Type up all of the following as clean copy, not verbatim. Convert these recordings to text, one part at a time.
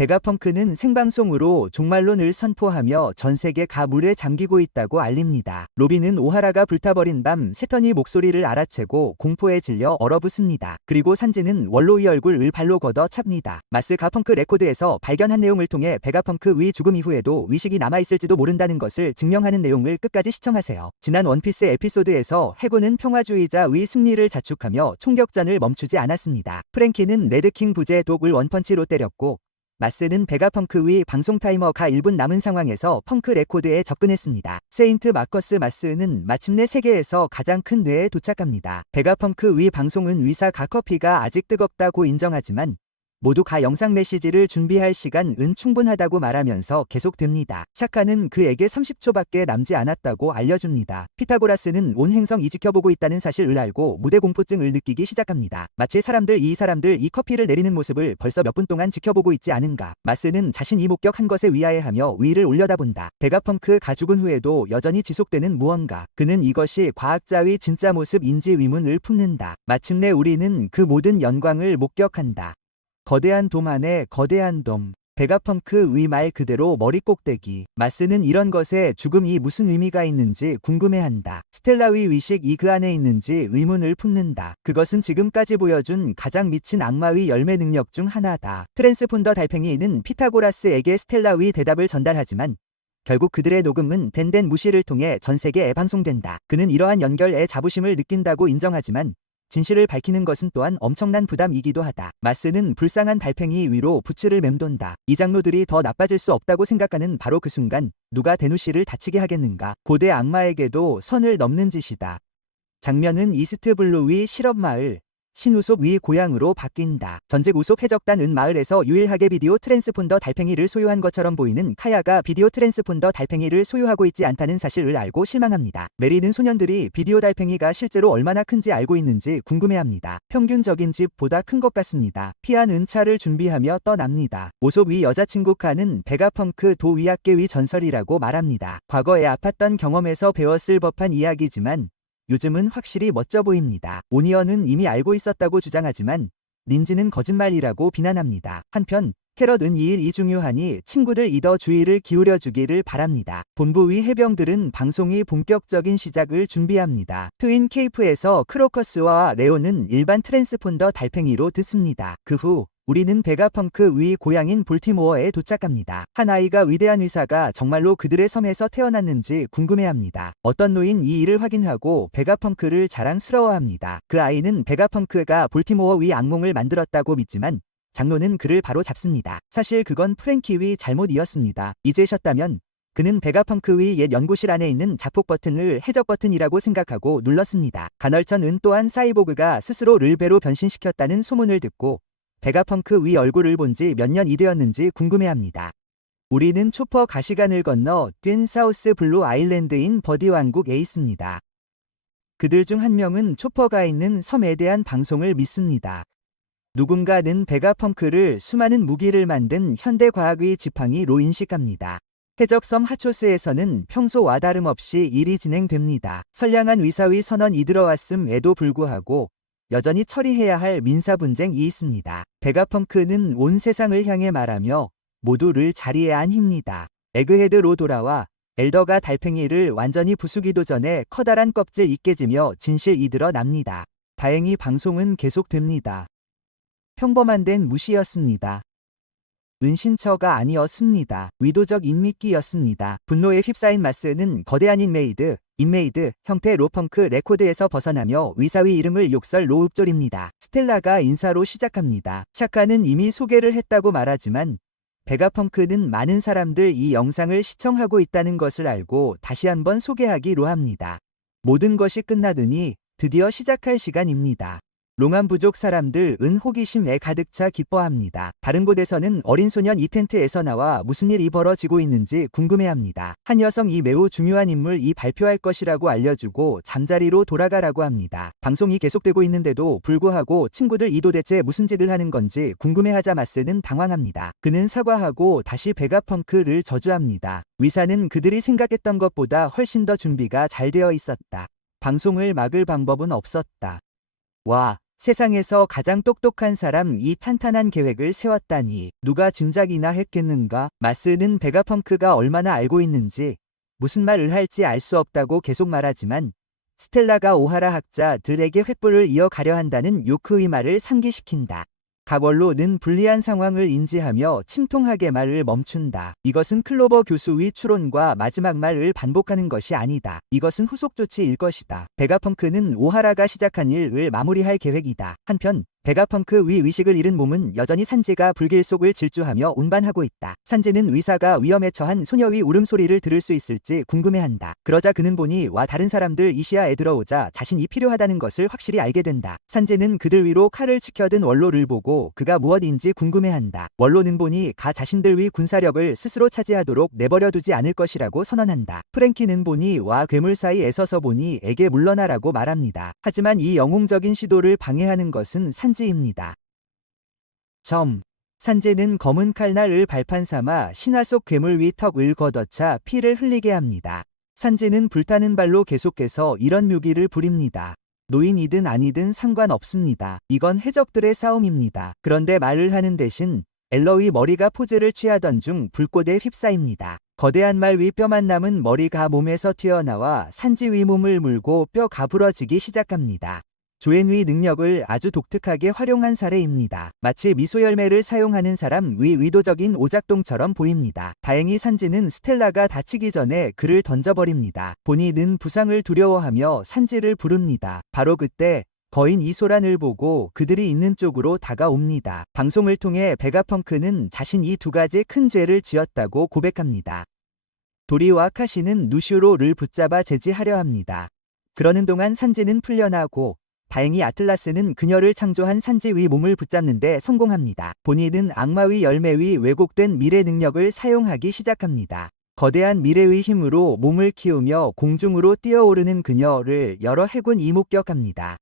베가펑크는 생방송으로 종말론을 선포하며 전 세계 가물에 잠기고 있다고 알립니다. 로비는 오하라가 불타버린 밤 세턴이 목소리를 알아채고 공포에 질려 얼어붙습니다. 그리고 산지는 원로의 얼굴을 발로 걷어 찹니다. 마스 가펑크 레코드에서 발견한 내용을 통해 베가펑크의 죽음 이후에도 의식이 남아있을지도 모른다는 것을 증명하는 내용을 끝까지 시청하세요. 지난 원피스 에피소드에서 해군은 평화주의자의 승리를 자축하며 총격전을 멈추지 않았습니다. 프랭키는 레드킹 부제 독을 원펀치로 때렸고 마스는 베가펑크의 방송 타이머가 1분 남은 상황에서 펑크 레코드에 접근했습니다. 세인트 마커스 마스는 마침내 세계에서 가장 큰 뇌에 도착합니다. 베가펑크의 방송은 위사 가커피가 아직 뜨겁다고 인정하지만 모두 가 영상 메시지를 준비할 시간은 충분하다고 말하면서 계속됩니다. 샤카는 그에게 30초밖에 남지 않았다고 알려줍니다. 피타고라스는 온 행성이 지켜보고 있다는 사실을 알고 무대 공포증을 느끼기 시작합니다. 마치 이 사람들 이 커피를 내리는 모습을 벌써 몇 분 동안 지켜보고 있지 않은가. 마스는 자신이 목격한 것에 위하여하며 위를 올려다본다. 베가펑크가 죽은 후에도 여전히 지속되는 무언가. 그는 이것이 과학자의 진짜 모습인지 의문을 품는다. 마침내 우리는 그 모든 영광을 목격한다. 거대한 돔 안에 거대한 돔. 베가펑크의 말 그대로 머리 꼭대기. 마스는 이런 것에 죽음이 무슨 의미가 있는지 궁금해한다. 스텔라의 의식이 그 안에 있는지 의문을 품는다. 그것은 지금까지 보여준 가장 미친 악마의 열매 능력 중 하나다. 트랜스폰더 달팽이는 피타고라스에게 스텔라의 대답을 전달하지만 결국 그들의 녹음은 덴덴 무시를 통해 전 세계에 방송된다. 그는 이러한 연결에 자부심을 느낀다고 인정하지만 진실을 밝히는 것은 또한 엄청난 부담이기도 하다. 마스는 불쌍한 달팽이 위로 부츠를 맴돈다. 이 장로들이 더 나빠질 수 없다고 생각하는 바로 그 순간 누가 데누시를 다치게 하겠는가. 고대 악마에게도 선을 넘는 짓이다. 장면은 이스트블루의 실업마을 신우솝의 고향으로 바뀐다. 전직 우솝 해적단 마을에서 유일하게 비디오 트랜스폰더 달팽이를 소유한 것처럼 보이는 카야가 비디오 트랜스폰더 달팽이를 소유하고 있지 않다는 사실을 알고 실망합니다. 메리는 소년들이 비디오 달팽이가 실제로 얼마나 큰지 알고 있는지 궁금해합니다. 평균적인 집보다 큰 것 같습니다. 피안 차를 준비하며 떠납니다. 우솝의 여자친구 카는 베가펑크 도의학계의 전설이라고 말합니다. 과거에 아팠던 경험에서 배웠을 법한 이야기지만 요즘은 확실히 멋져 보입니다. 오니언은 이미 알고 있었다고 주장하지만 린지는 거짓말이라고 비난합니다. 한편 캐럿은 이 일이 중요하니 친구들 더 주의를 기울여 주기를 바랍니다. 본부의 해병들은 방송이 본격적인 시작을 준비합니다. 트윈 케이프에서 크로커스와 레오는 일반 트랜스폰더 달팽이로 듣습니다. 그 후 우리는 베가펑크의 고향인 볼티모어에 도착합니다. 한 아이가 위대한 의사가 정말로 그들의 섬에서 태어났는지 궁금해합니다. 어떤 노인 이 일을 확인하고 베가펑크를 자랑스러워합니다. 그 아이는 베가펑크가 볼티모어의 악몽을 만들었다고 믿지만 장로는 그를 바로 잡습니다. 사실 그건 프랭키의 잘못이었습니다. 잊으셨다면 그는 베가펑크의 옛 연구실 안에 있는 자폭 버튼을 해적 버튼이라고 생각하고 눌렀습니다. 간헐천은 또한 사이보그가 스스로 르베로 변신시켰다는 소문을 듣고 베가펑크의 얼굴을 본 지 몇 년이 되었는지 궁금해합니다. 우리는 초퍼 가시관을 건너 뛴 사우스 블루 아일랜드인 버디 왕국에 있습니다. 그들 중 한 명은 초퍼가 있는 섬에 대한 방송을 믿습니다. 누군가는 베가펑크를 수많은 무기를 만든 현대과학의 지팡이로 인식합니다. 해적섬 하초스에서는 평소와 다름없이 일이 진행됩니다. 선량한 의사의 선언이 들어왔음에도 불구하고 여전히 처리해야 할 민사 분쟁이 있습니다. 베가펑크는 온 세상을 향해 말하며 모두를 자리에 앉힙니다. 에그헤드로 돌아와 엘더가 달팽이를 완전히 부수기도 전에 커다란 껍질 깨지며 진실이 드러납니다. 다행히 방송은 계속됩니다. 평범한 된 무시였습니다. 은신처가 아니었습니다. 의도적 인미끼였습니다. 분노에 휩싸인 마스는 거대한 인메이드 형태 로펑크 레코드에서 벗어나며 의사의 이름을 욕설 로읍졸입니다. 스텔라가 인사로 시작합니다. 샤카는 이미 소개를 했다고 말하지만 베가펑크는 많은 사람들 이 영상을 시청하고 있다는 것을 알고 다시 한번 소개하기로 합니다. 모든 것이 끝나더니 드디어 시작할 시간입니다. 롱한 부족 사람들은 호기심에 가득 차 기뻐합니다. 다른 곳에서는 어린 소년 이 텐트에서 나와 무슨 일이 벌어지고 있는지 궁금해합니다. 한 여성이 매우 중요한 인물이 발표할 것이라고 알려주고 잠자리로 돌아가라고 합니다. 방송이 계속되고 있는데도 불구하고 친구들 도대체 무슨 짓을 하는 건지 궁금해하자 마스는 당황합니다. 그는 사과하고 다시 베가펑크를 저주합니다. 위사는 그들이 생각했던 것보다 훨씬 더 준비가 잘 되어 있었다. 방송을 막을 방법은 없었다. 와, 세상에서 가장 똑똑한 사람 이 탄탄한 계획을 세웠다니 누가 짐작이나 했겠는가? 마스는 베가펑크가 얼마나 알고 있는지 무슨 말을 할지 알 수 없다고 계속 말하지만 스텔라가 오하라 학자들에게 횃불을 이어가려 한다는 요크의 말을 상기시킨다. 가월로는 불리한 상황을 인지하며 침통하게 말을 멈춘다. 이것은 클로버 교수의 추론과 마지막 말을 반복하는 것이 아니다. 이것은 후속 조치일 것이다. 베가펑크는 오하라가 시작한 일을 마무리할 계획이다. 한편 베가펑크의 의식을 잃은 몸은 여전히 산지가 불길 속을 질주하며 운반하고 있다. 산지는 의사가 위험에 처한 소녀의 울음소리를 들을 수 있을지 궁금해한다. 그러자 그는 보니와 다른 사람들 이 시야에 들어오자 자신이 필요하다는 것을 확실히 알게 된다. 산지는 그들 위로 칼을 치켜든 원로를 보고 그가 무엇인지 궁금해한다. 원로는 보니가 자신들의 군사력을 스스로 차지하도록 내버려두지 않을 것이라고 선언한다. 프랭키는 보니와 괴물 사이에 서서 보니에게 물러나라고 말합니다. 하지만 이 영웅적인 시도를 방해하는 것은 산지입니다. 산지는 검은 칼날을 발판 삼아 신화 속 괴물 위 턱을 걷어차 피를 흘리게 합니다. 산지는 불타는 발로 계속해서 이런 묘기를 부립니다. 노인이든 아니든 상관없습니다. 이건 해적들의 싸움입니다. 그런데 말을 하는 대신 엘러의 머리가 포즈를 취하던 중 불꽃에 휩싸입니다. 거대한 말 위 뼈만 남은 머리가 몸에서 튀어나와 산지 위 몸을 물고 뼈가 부러지기 시작합니다. 조앤의 능력을 아주 독특하게 활용한 사례입니다. 마치 미소 열매를 사용하는 사람 위 의도적인 오작동처럼 보입니다. 다행히 산지는 스텔라가 다치기 전에 그를 던져버립니다. 본인은 부상을 두려워하며 산지를 부릅니다. 바로 그때 거인 이소란을 보고 그들이 있는 쪽으로 다가옵니다. 방송을 통해 베가펑크는 자신이 두 가지 큰 죄를 지었다고 고백합니다. 도리와 카시는 누슈로를 붙잡아 제지하려 합니다. 그러는 동안 산지는 풀려나고 다행히 아틀라스는 그녀를 창조한 산지의 몸을 붙잡는 데 성공합니다. 본인은 악마의 열매의 왜곡된 미래 능력을 사용하기 시작합니다. 거대한 미래의 힘으로 몸을 키우며 공중으로 뛰어오르는 그녀를 여러 해군이 목격합니다.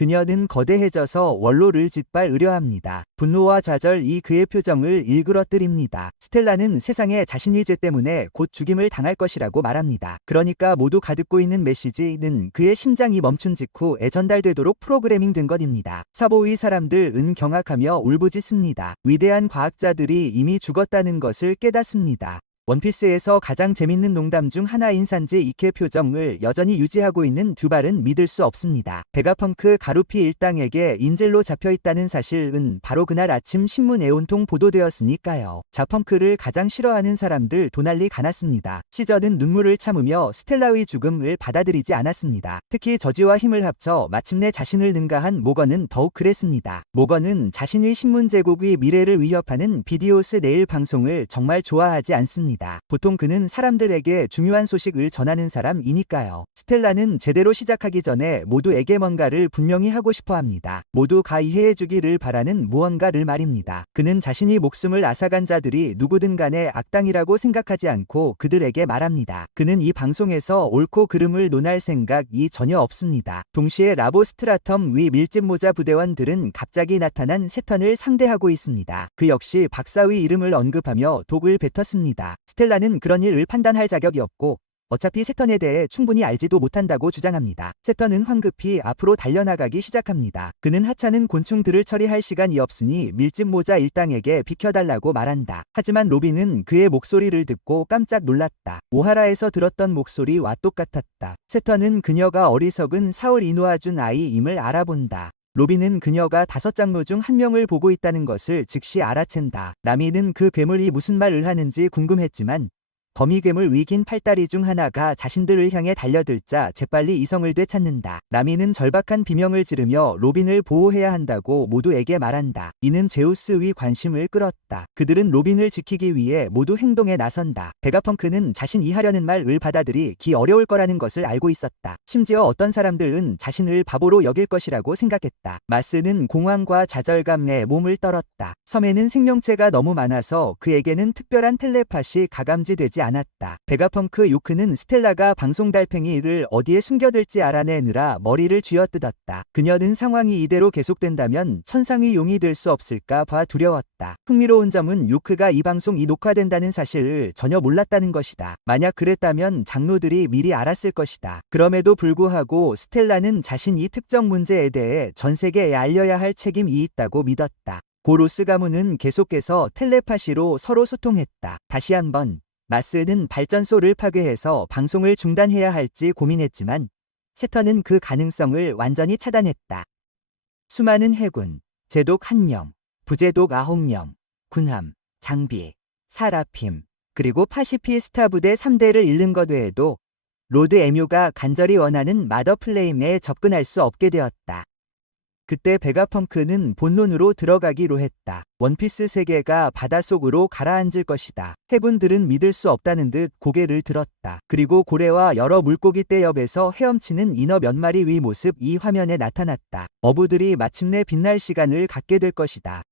그녀는 거대해져서 원로를 짓밟으려 합니다. 분노와 좌절이 그의 표정을 일그러뜨립니다. 스텔라는 세상에 자신의 죄 때문에 곧 죽임을 당할 것이라고 말합니다. 그러니까 모두가 듣고 있는 메시지는 그의 심장이 멈춘 직후에 전달되도록 프로그래밍된 것입니다. 사보의 사람들은 경악하며 울부짖습니다. 위대한 과학자들이 이미 죽었다는 것을 깨닫습니다. 원피스에서 가장 재밌는 농담 중 하나인 산지 이케 표정을 여전히 유지하고 있는 듀발은 믿을 수 없습니다. 베가펑크 가루피 일당에게 인질로 잡혀있다는 사실은 바로 그날 아침 신문에 온통 보도되었으니까요. 자펑크를 가장 싫어하는 사람들 도난리 가났습니다. 시저는 눈물을 참으며 스텔라의 죽음을 받아들이지 않았습니다. 특히 저지와 힘을 합쳐 마침내 자신을 능가한 모건은 더욱 그랬습니다. 모건은 자신의 신문 제국의 미래를 위협하는 비디오스 내일 방송을 정말 좋아하지 않습니다. 보통 그는 사람들에게 중요한 소식을 전하는 사람이니까요. 스텔라는 제대로 시작하기 전에 모두에게 뭔가를 분명히 하고 싶어 합니다. 모두가 이해해주기를 바라는 무언가를 말입니다. 그는 자신이 목숨을 앗아간 자들이 누구든 간에 악당이라고 생각하지 않고 그들에게 말합니다. 그는 이 방송에서 옳고 그름을 논할 생각이 전혀 없습니다. 동시에 라보스트라텀 위 밀집 모자 부대원들은 갑자기 나타난 세턴을 상대하고 있습니다. 그 역시 박사의 이름을 언급하며 독을 뱉었습니다. 스텔라는 그런 일을 판단할 자격이 없고 어차피 세턴에 대해 충분히 알지도 못한다고 주장합니다. 세턴은 황급히 앞으로 달려나가기 시작합니다. 그는 하찮은 곤충들을 처리할 시간이 없으니 밀집 모자 일당에게 비켜달라고 말한다. 하지만 로빈은 그의 목소리를 듣고 깜짝 놀랐다. 오하라에서 들었던 목소리와 똑같았다. 세턴은 그녀가 어리석은 사울 이노아준 아이임을 알아본다. 로빈은 그녀가 5장로 중 한 명을 보고 있다는 것을 즉시 알아챈다. 나미는 그 괴물이 무슨 말을 하는지 궁금했지만 거미괴물 위긴 팔다리 중 하나가 자신들을 향해 달려들자 재빨리 이성을 되찾는다. 나미는 절박한 비명을 지르며 로빈을 보호해야 한다고 모두에게 말한다. 이는 제우스의 관심을 끌었다. 그들은 로빈을 지키기 위해 모두 행동에 나선다. 베가펑크는 자신이 하려는 말을 받아들이기 어려울 거라는 것을 알고 있었다. 심지어 어떤 사람들은 자신을 바보로 여길 것이라고 생각했다. 마스는 공황과 좌절감에 몸을 떨었다. 섬에는 생명체가 너무 많아서 그에게는 특별한 텔레파시 가감지되지 않았다. 않았다. 베가펑크 요크는 스텔라가 방송 달팽이를 어디에 숨겨둘지 알아내느라 머리를 쥐어뜯었다. 그녀는 상황이 이대로 계속된다면 천상의 용이 될 수 없을까 봐 두려웠다. 흥미로운 점은 요크가 이 방송이 녹화된다는 사실을 전혀 몰랐다는 것이다. 만약 그랬다면 장로들이 미리 알았을 것이다. 그럼에도 불구하고 스텔라는 자신이 특정 문제에 대해 전 세계에 알려야 할 책임이 있다고 믿었다. 고 로스 가문은 계속해서 텔레파시로 서로 소통했다. 다시 한번 마스는 발전소를 파괴해서 방송을 중단해야 할지 고민했지만 세턴은 그 가능성을 완전히 차단했다. 수많은 해군, 제독 1명, 부제독 9명, 군함, 장비, 사라핌, 그리고 파시피스타 부대 3대를 잃는 것 외에도 로드 에뮤가 간절히 원하는 마더 플레임에 접근할 수 없게 되었다. 그때 베가펑크는 본론으로 들어가기로 했다. 원피스 세계가 바닷속으로 가라앉을 것이다. 해군들은 믿을 수 없다는 듯 고개를 들었다. 그리고 고래와 여러 물고기 떼 옆에서 헤엄치는 인어 몇 마리 위 모습 이 화면에 나타났다. 어부들이 마침내 빛날 시간을 갖게 될 것이다.